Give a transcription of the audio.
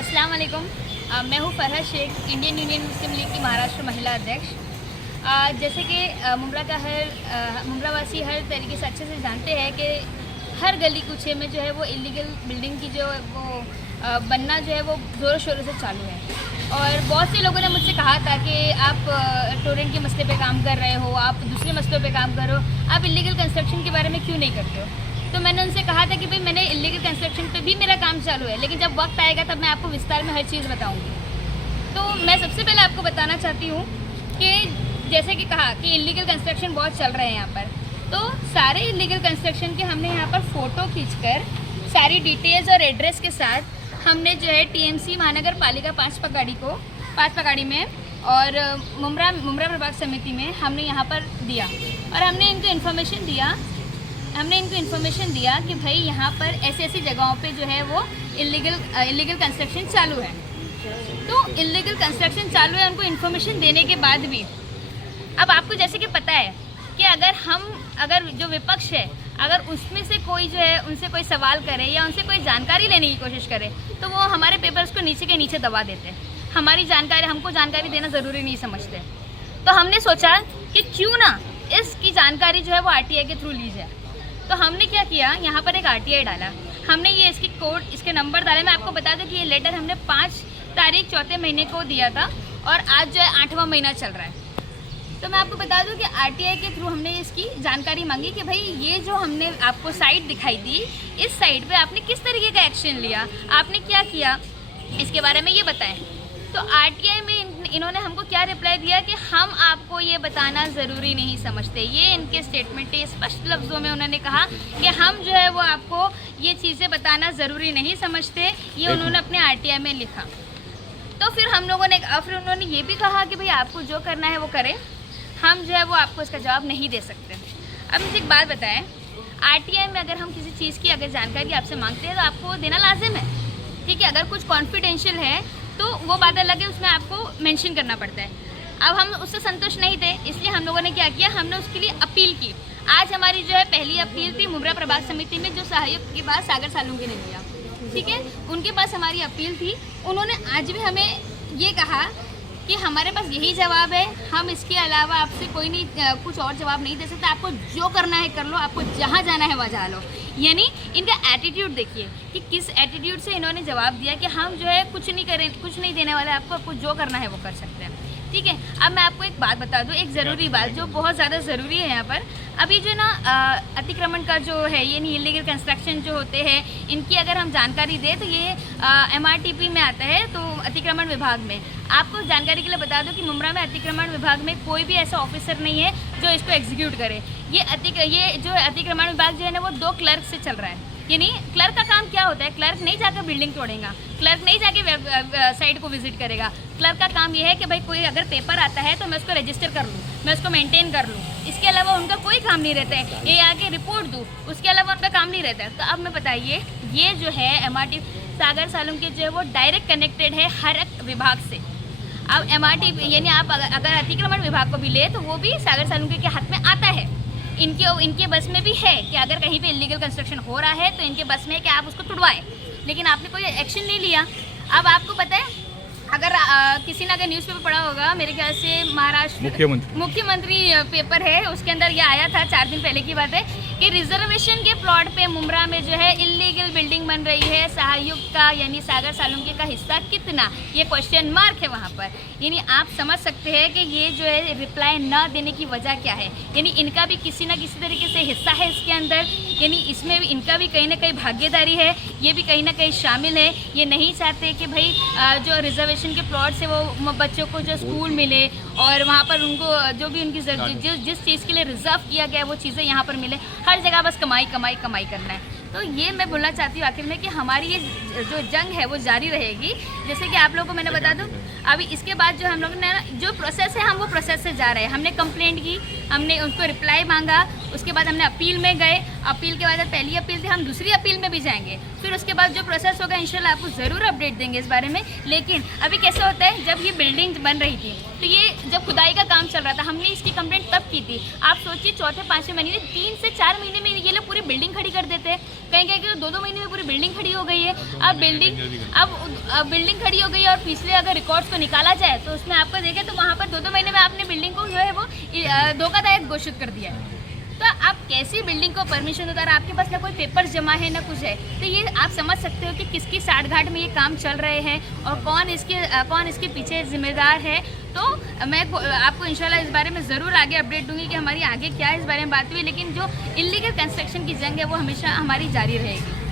अस्सलाम वालेकुम। मैं हूँ फरहत शेख, इंडियन यूनियन मुस्लिम लीग की महाराष्ट्र महिला अध्यक्ष। जैसे कि मुमरा वासी हर तरीके से अच्छे से जानते हैं कि हर गली कूचे में जो है वो इलीगल बिल्डिंग की जो वो बनना जो है वो ज़ोरों शोरों से चालू है। और बहुत से लोगों ने मुझसे कहा था कि आप टोरेंट के मसले पे काम कर रहे हो, आप दूसरे मसलों पे काम कर रहे हो, आप इलीगल कंस्ट्रक्शन के बारे में क्यों नहीं करते हो। तो मैंने उनसे कहा था कि भाई मैंने इलीगल कंस्ट्रक्शन पे भी मेरा काम चालू है, लेकिन जब वक्त आएगा तब मैं आपको विस्तार में हर चीज़ बताऊंगी। तो मैं सबसे पहले आपको बताना चाहती हूँ कि जैसे कि कहा कि इलीगल कंस्ट्रक्शन बहुत चल रहे हैं यहाँ पर, तो सारे इलीगल कंस्ट्रक्शन के हमने यहाँ पर फ़ोटो खींचकर सारी डिटेल्स और एड्रेस के साथ हमने जो है टीएमसी महानगर पालिका पाँच पगाड़ी में और मुमरा प्रभाग समिति में हमने यहाँ पर दिया और हमने इनको इन्फॉर्मेशन दिया कि भाई यहाँ पर ऐसी जगहों पे जो है वो इलीगल कंस्ट्रक्शन चालू है। तो इलीगल कंस्ट्रक्शन चालू है, उनको इन्फॉर्मेशन देने के बाद भी अब आपको जैसे कि पता है कि अगर जो विपक्ष है अगर उसमें से कोई जो है उनसे कोई सवाल करे या उनसे कोई जानकारी लेने की कोशिश करे तो वो हमारे पेपर्स को नीचे के नीचे दबा देते हैं। हमको जानकारी देना ज़रूरी नहीं समझते। तो हमने सोचा कि क्यों ना इसकी जानकारी जो है वो आरटीआई के थ्रू ली जाए। तो हमने क्या किया, यहाँ पर एक आरटीआई डाला, हमने ये इसकी कोड इसके नंबर डाले। मैं आपको बता दूं कि ये लेटर हमने 5 तारीख चौथे महीने को दिया था और आज जो है 8वां महीना चल रहा है। तो मैं आपको बता दूं कि आरटीआई के थ्रू हमने इसकी जानकारी मांगी कि भाई ये जो हमने आपको साइट दिखाई दी, इस साइट पे आपने किस तरीके का एक्शन लिया, आपने क्या किया, इसके बारे में ये बताएं। तो आरटीआई में इन्होंने हमको क्या रिप्लाई दिया कि हम आपको ये बताना ज़रूरी नहीं समझते। ये इनके स्टेटमेंट है, स्पष्ट लफ्ज़ों में उन्होंने कहा कि हम जो है वो आपको ये चीज़ें बताना ज़रूरी नहीं समझते। ये उन्होंने अपने आरटीआई में लिखा। तो फिर उन्होंने ये भी कहा कि भाई आपको जो करना है वो करें, हम जो है वो आपको इसका जवाब नहीं दे सकते। अब मुझे एक बात बताएं, आरटीआई में अगर हम किसी चीज़ की अगर जानकारी आपसे मांगते हैं तो आपको देना लाजिम है, ठीक है। अगर कुछ कॉन्फिडेंशियल है तो वो बात अलग है, उसमें आपको मेंशन करना पड़ता है। अब हम उससे संतुष्ट नहीं थे, इसलिए हम लोगों ने क्या किया, हमने उसके लिए अपील की। आज हमारी जो है पहली अपील थी मुमरा प्रभाग समिति में, जो सहायक के पास सागर सालुंके ने लिया, ठीक है, उनके पास हमारी अपील थी। उन्होंने आज भी हमें ये कहा कि हमारे पास यही जवाब है, हम इसके अलावा आपसे कोई नहीं कुछ और जवाब नहीं दे सकते। आपको जो करना है कर लो, आपको जहाँ जाना है वहाँ जा लो। यानी इनका एटीट्यूड देखिए कि किस एटीट्यूड से इन्होंने जवाब दिया कि हम जो है कुछ नहीं देने वाले, आपको जो करना है वो कर सकते हैं, ठीक है। अब मैं आपको एक बात बता दूं, एक ज़रूरी बात जो बहुत ज़्यादा ज़रूरी है यहाँ पर। अभी जो ना अतिक्रमण का जो है, ये नहीं इलीगल कंस्ट्रक्शन जो होते हैं, इनकी अगर हम जानकारी दें तो ये MRTP में आता है, तो अतिक्रमण विभाग में। आपको जानकारी के लिए बता दूं कि मुमरा में अतिक्रमण विभाग में कोई भी ऐसा ऑफिसर नहीं है जो इसको एग्जीक्यूट करे। ये जो अतिक्रमण विभाग जो है ना वो 2 क्लर्क से चल रहा है। यानी क्लर्क का काम क्या होता है, क्लर्क नहीं जाकर बिल्डिंग तोड़ेगा, क्लर्क नहीं जाके साइट को विजिट करेगा। क्लर्क का काम ये है कि भाई कोई अगर पेपर आता है तो मैं उसको रजिस्टर कर लूँ, मैं उसको मेंटेन कर लूँ। इसके अलावा उनका कोई काम नहीं रहता है, ये आके रिपोर्ट दूँ, उसके अलावा उनका काम नहीं रहता है। तो अब मैं बताइए, ये जो है MRTP सागर सालुंके जो है वो डायरेक्ट कनेक्टेड है हर एक विभाग से। अब MRTP यानी आप अगर अतिक्रमण विभाग को भी ले तो वो भी सागर सालुंके के हाथ में आता है। इनके बस में भी है कि अगर कहीं पे इलीगल कंस्ट्रक्शन हो रहा है तो इनके बस में है कि आप उसको तुड़वाएं, लेकिन आपने कोई एक्शन नहीं लिया। अब आपको पता है, अगर किसी ने अगर न्यूज़पेपर पढ़ा होगा, मेरे ख्याल से महाराष्ट्र मुख्यमंत्री पेपर है, उसके अंदर ये आया था 4 दिन पहले की बात है कि रिजर्वेशन के प्लॉट पे मुमरा में जो है इलीगल बिल्डिंग बन रही है, सहायक का यानी सागर सालुंके का हिस्सा कितना, ये क्वेश्चन मार्क है वहाँ पर। यानी आप समझ सकते हैं कि ये जो है रिप्लाई न देने की वजह क्या है। यानी इनका भी किसी न किसी तरीके से हिस्सा है इसके अंदर, यानी इसमें भी इनका भी कहीं ना कहीं भागीदारी है, ये भी कहीं ना कहीं शामिल है। ये नहीं चाहते कि भाई जो रिजर्वेशन के प्लॉट से वो बच्चों को जो स्कूल मिले और वहाँ पर उनको जो भी उनकी जिस चीज़ के लिए रिजर्व किया गया वो चीज़ें यहाँ पर मिले। हर जगह बस कमाई करना है। तो ये मैं बोलना चाहती हूँ आखिर में कि हमारी ये जो जंग है वो जारी रहेगी। जैसे कि आप लोगों को मैंने बता दूँ, अभी इसके बाद जो हम लोग ने जो प्रोसेस है हम वो प्रोसेस से जा रहे हैं। हमने कंप्लेंट की, हमने उनको रिप्लाई मांगा, उसके बाद हमने अपील में गए, अपील के बाद पहली अपील थी, हम दूसरी अपील में भी जाएंगे। फिर उसके बाद जो प्रोसेस होगा इंशाल्लाह आपको ज़रूर अपडेट देंगे इस बारे में। लेकिन अभी कैसे होता है, जब ये बिल्डिंग बन रही थी तो ये जब खुदाई का काम चल रहा था, हमने इसकी कंप्लेंट तब की थी। आप सोचिए 4-5वें महीने 3 से 4 महीने में ये लोग पूरी बिल्डिंग खड़ी कर देते हैं। कहीं कहीं तो 2-2 महीने में पूरी बिल्डिंग खड़ी हो गई है। अब बिल्डिंग खड़ी हो गई है और पिछले अगर रिकॉर्ड्स को निकाला जाए तो उसमें आपको देखें तो वहाँ पर 2-2 महीने में आपने बिल्डिंग को जो है वो धोखादायक घोषित कर दिया है। तो आप कैसी बिल्डिंग को परमिशन होता है, आपके पास ना कोई पेपर्स जमा है ना कुछ है, तो ये आप समझ सकते हो कि किसकी साठगांठ में ये काम चल रहे हैं और कौन इसके पीछे जिम्मेदार है। तो मैं आपको इंशाल्लाह इस बारे में ज़रूर आगे अपडेट दूंगी कि हमारी आगे क्या इस बारे में बात हुई, लेकिन जो इल्लीगल कंस्ट्रक्शन की जंग है वो हमेशा हमारी जारी रहेगी।